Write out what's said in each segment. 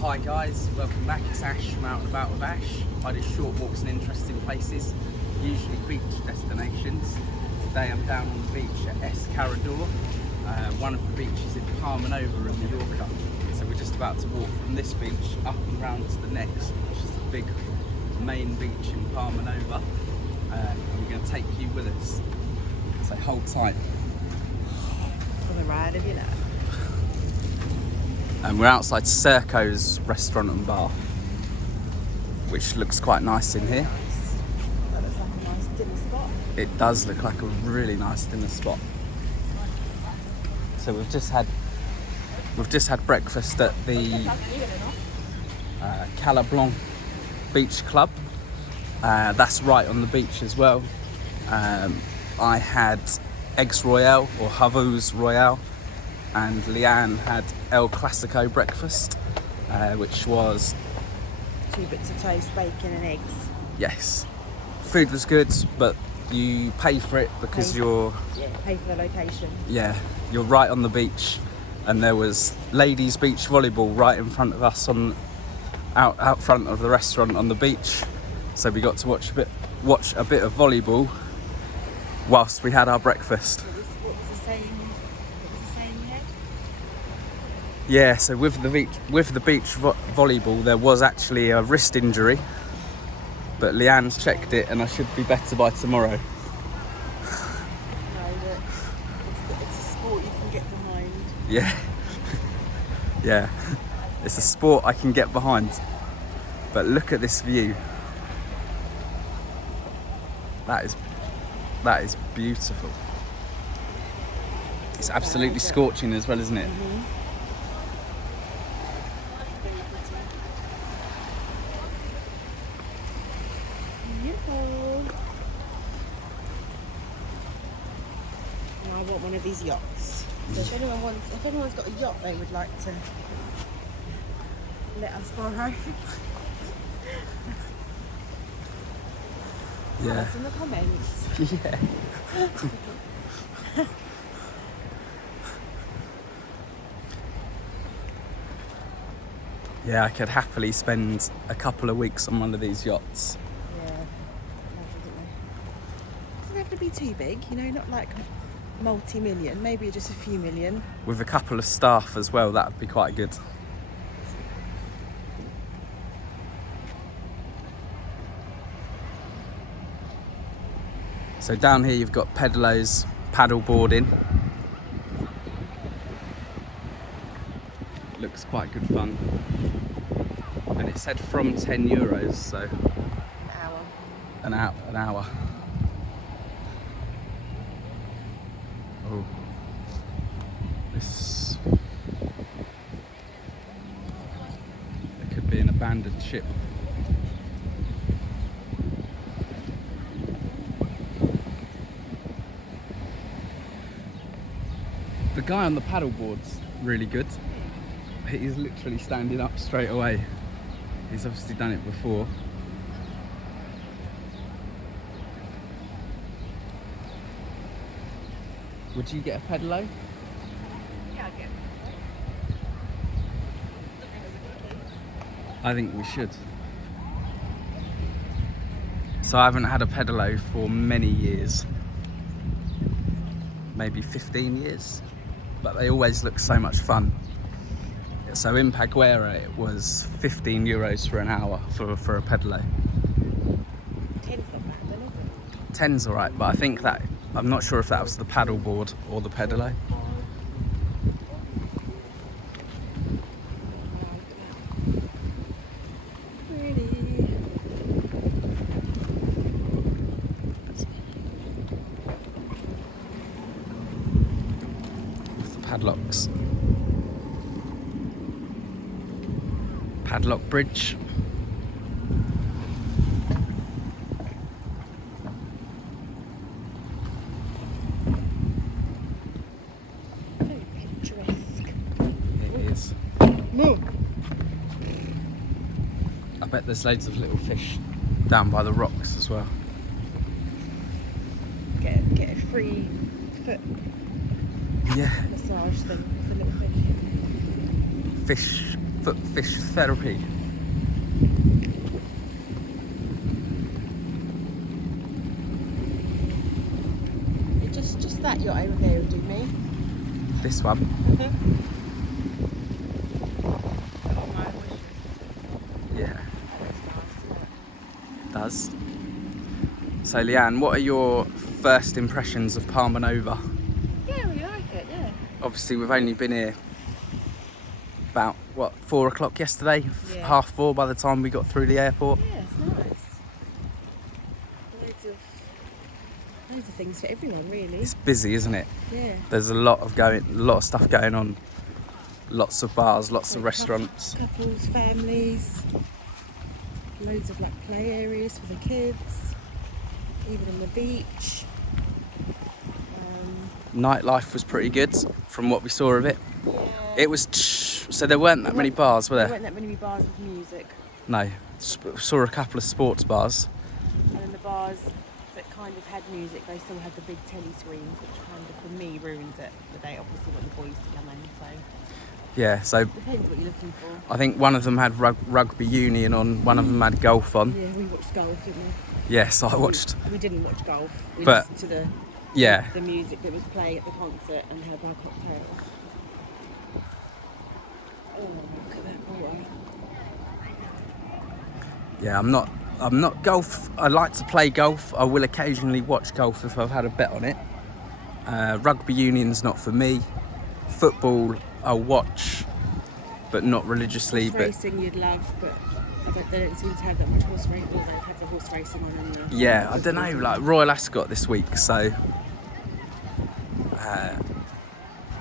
Hi guys, welcome back. It's Ash from Out and About with Ash. I do short walks in interesting places, usually beach destinations. Today I'm down on the beach at Es Carador, one of the beaches in Palma in Mallorca. So we're just about to walk from this beach up and round to the next, which is the big main beach in Palma Nova. And we're going to take you with us. So hold tight. For the ride of your life. And we're outside Serco's restaurant and bar, which looks quite nice in here. That looks like a nice dinner spot. It does look like a really nice dinner spot. So we've just had breakfast at the Cala Blanc Beach Club. That's right on the beach as well. I had eggs royale or havus royale, and Leanne had El Clasico breakfast, which was 2 bits of toast, bacon and eggs. yes, food was good, but you pay for it because Pay for the location. You're right on the beach, and there was ladies beach volleyball right in front of us out front of the restaurant on the beach, so we got to watch a bit of volleyball whilst we had our breakfast. What was the saying you had? Yeah, so with the beach volleyball, there was actually a wrist injury, but Leanne's checked it, and I should be better by tomorrow. No, that it's a sport you can get behind. Yeah, it's a sport I can get behind. But look at this view. That is beautiful. It's absolutely scorching as well, isn't it? Mm-hmm. Beautiful. And I want one of these yachts. So if anyone's got a yacht they would like to let us borrow. Yeah. That's in the comments. Yeah. Yeah, I could happily spend a couple of weeks on one of these yachts. Yeah, lovely, don't they? Doesn't have to be too big, not like multi-million, maybe just a few million. With a couple of staff as well, that would be quite good. So down here you've got pedalos, paddle boarding. Looks quite good fun. And it said from €10, so An hour. an hour. Oh, this, it could be an abandoned ship. The guy on the paddleboard's really good. He's literally standing up straight away. He's obviously done it before. Would you get a pedalo? Yeah, I'll get it. I think we should. So I haven't had a pedalo for many years. Maybe 15 years. But they always look so much fun. So in Paguera it was €15 for an hour for a pedalo. 10's not bad then, is it? 10's alright, but I think that, I'm not sure if that was the paddleboard or the pedalo. Pretty. With the padlocks. Padlock bridge. Very picturesque. It is. I bet there's loads of little fish down by the rocks as well. Get a free foot Yeah. massage thing for the little fish. Fish foot fish therapy. Just that yacht over there will do me. This one. Yeah, it does. So Leanne, what are your first impressions of Palma Nova? Yeah, we like it, yeah. Obviously we've only been here about, what, 4 o'clock yesterday? Yeah. Half 4 by the time we got through the airport. Yeah, it's nice. Loads of things for everyone, really. It's busy, isn't it? Yeah. There's a lot of stuff going on. Lots of bars, lots of restaurants. Couples, families. Loads of like play areas for the kids. Even on the beach. Nightlife was pretty good from what we saw of it. Yeah. It was so there weren't that many bars, were There there? weren't that many bars with music. No. Saw a couple of sports bars. And then the bars that kind of had music, they still had the big telly screens, which kind of, for me, ruins it. But they obviously want the boys to come in, so Yeah, so depends what you're looking for. I think one of them had rugby union on, one of them had golf on. Yeah, we watched golf, didn't we? Yes, I watched. We didn't watch golf. We But- listened to the music that was playing at the concert and had our cocktails. Oh, look at that water. Yeah, I'm not golf. I like to play golf. I will occasionally watch golf if I've had a bet on it. Rugby union's not for me. Football I'll watch, but not religiously. Horse racing you'd love, but they don't seem to have that much horse racing. Well, they have the horse racing on in the... Yeah, I don't know, like Royal Ascot this week, so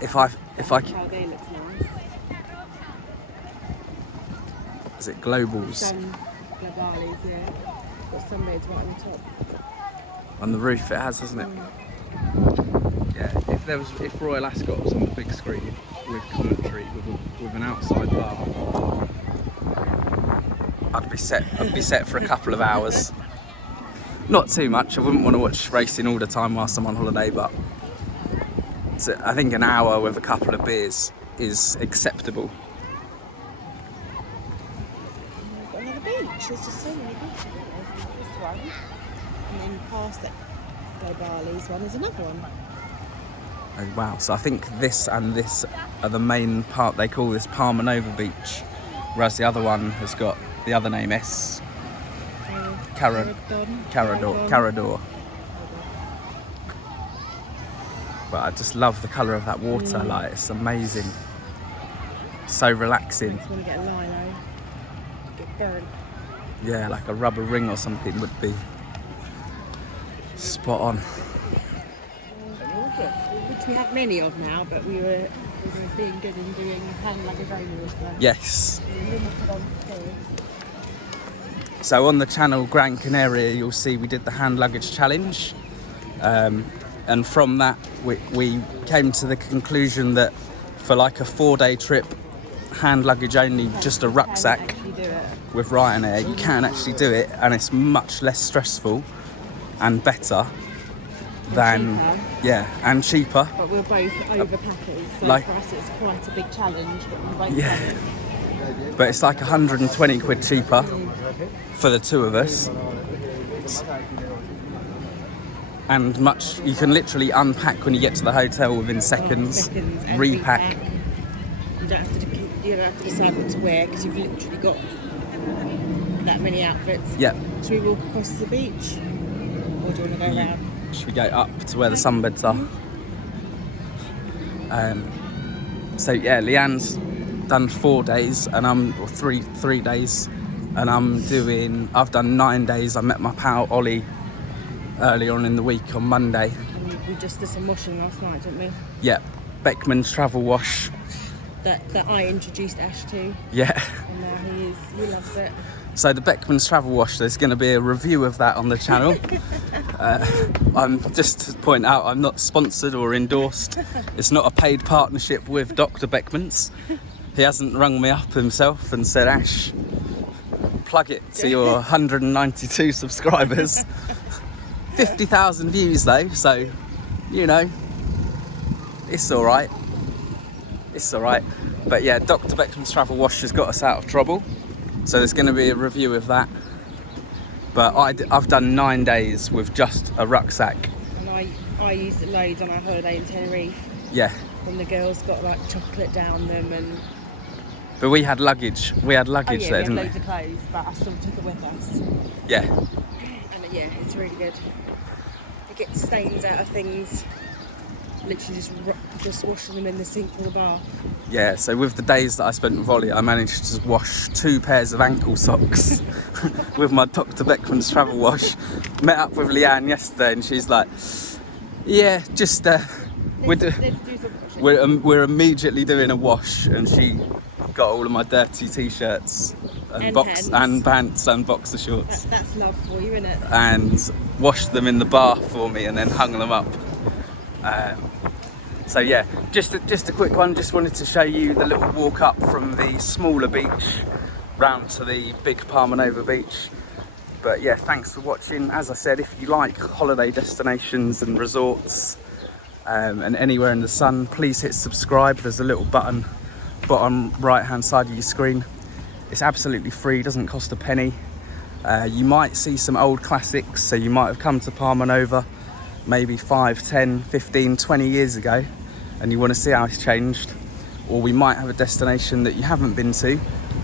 if I Chalday looks nice. is it Globals Some Globales, yeah. Got sunbeds right on the top. on the roof? It has, hasn't it? Yeah, if Royal Ascot was on the big screen with commentary with an outside bar, I'd be set for a couple of hours. Not too much. I wouldn't want to watch racing all the time whilst I'm on holiday, but I think an hour with a couple of beers is acceptable. We've got another beach. There's just so many beaches. This one, and then past that Globales one, there's another one. Oh, wow, so I think this and this are the main part. They call this Palma Nova Beach, whereas the other one has got the other name, Carador. But I just love the colour of that water, like it's amazing. So relaxing. Makes me want to get a lino. Get burnt. Yeah, like a rubber ring or something would be spot on. Which we have many of now, but we were being good in doing hand luggage only as well. Yes. We were limited on space. So on the channel Gran Canaria, you'll see we did the hand luggage challenge. And from that, we came to the conclusion that for like a 4-day trip, hand luggage only, just a rucksack with Ryanair, you can actually do it, and it's much less stressful and better than and cheaper. But we're both overpackers, so like- for us it's quite a big challenge. But we both Yeah. done it. But it's like 120 quid cheaper for the two of us. And you can literally unpack when you get to the hotel within seconds, And repack. You don't have to decide what to wear because you've literally got that many outfits. Yeah. Should we walk across the beach, or do you want to go around? Should we go up to where the sunbeds are? So yeah, Leanne's done 4 days, and or three days, and I've done 9 days. I met my pal Ollie early on in the week on Monday. And we just did some washing last night, didn't we? Yeah, Beckman's travel wash. That I introduced Ash to, Yeah. and now he loves it. So the Beckman's travel wash, there's going to be a review of that on the channel. I'm just to point out, I'm not sponsored or endorsed. It's not a paid partnership with Dr. Beckman's. He hasn't rung me up himself and said, Ash, plug it to your 192 subscribers. 50,000 views though, so, you know, it's all right. It's all right. But yeah, Dr. Beckham's Travel Wash has got us out of trouble. So there's going to be a review of that. But I've done 9 days with just a rucksack. And I used it loads on our holiday in Tenerife. Yeah. When the girls got like chocolate down them and... But we had luggage. We had luggage there, didn't we? We had loads of clothes, but I still took it with us. Yeah. And yeah, it's really good. It gets stains out of things. Literally just washing them in the sink or the bath. Yeah, so with the days that I spent with Ollie, I managed to wash 2 pairs of ankle socks with my Dr. Beckman's Travel Wash. Met up with Leanne yesterday and she's like, yeah, just we're immediately doing a wash, and she got all of my dirty t-shirts and pants and boxer shorts. That's love for you, isn't it? And washed them in the bath for me and then hung them up. So yeah, just a quick one. Just wanted to show you the little walk up from the smaller beach round to the big Palma beach. But yeah, thanks for watching. As I said, if you like holiday destinations and resorts and anywhere in the sun, please hit subscribe. There's a little button bottom right hand side of your screen. It's absolutely free, doesn't cost a penny. You might see some old classics, so you might have come to Palma maybe 5, 10, 15, 20 years ago, and you want to see how it's changed. Or we might have a destination that you haven't been to,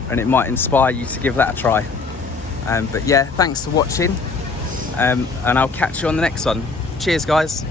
and it might inspire you to give that a try. But yeah, thanks for watching, and I'll catch you on the next one. Cheers, guys.